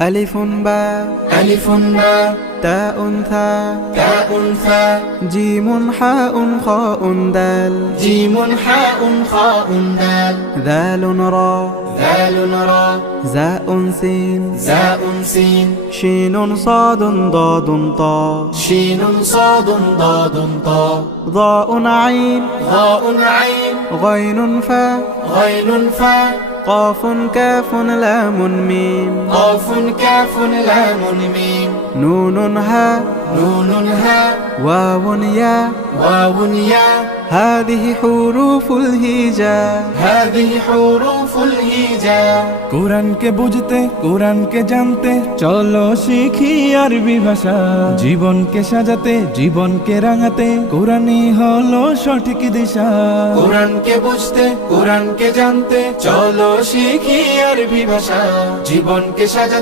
ألف باء ألف باء تاء ثاء تاء ثاء جيم حاء خاء دال جيم حاء خاء دال ذال را ذال را زاء سين زاء سين شين صاد ضاد طاء شين صاد ضاد طاء ضاء عين ضاء عين غين فاء غين فاء قاف كاف لام ميم قاف كاف لام ميم نون هاء نون هاء واو ياء واو ياء هذه حروف الهجاء هذه حروف الهجاء কোরআনকে বুঝতে কোরআনকে জানতে চলো শিখি আরবি ভাষা জীবনকে সাজাতে জীবনকে রাঙাতে কোরআনই হলো সঠিক দিশা কোরআনকে বুঝতে কোরআনকে জানতে চলো শিখি আরবি ভাষা জীবনকে সাজাতে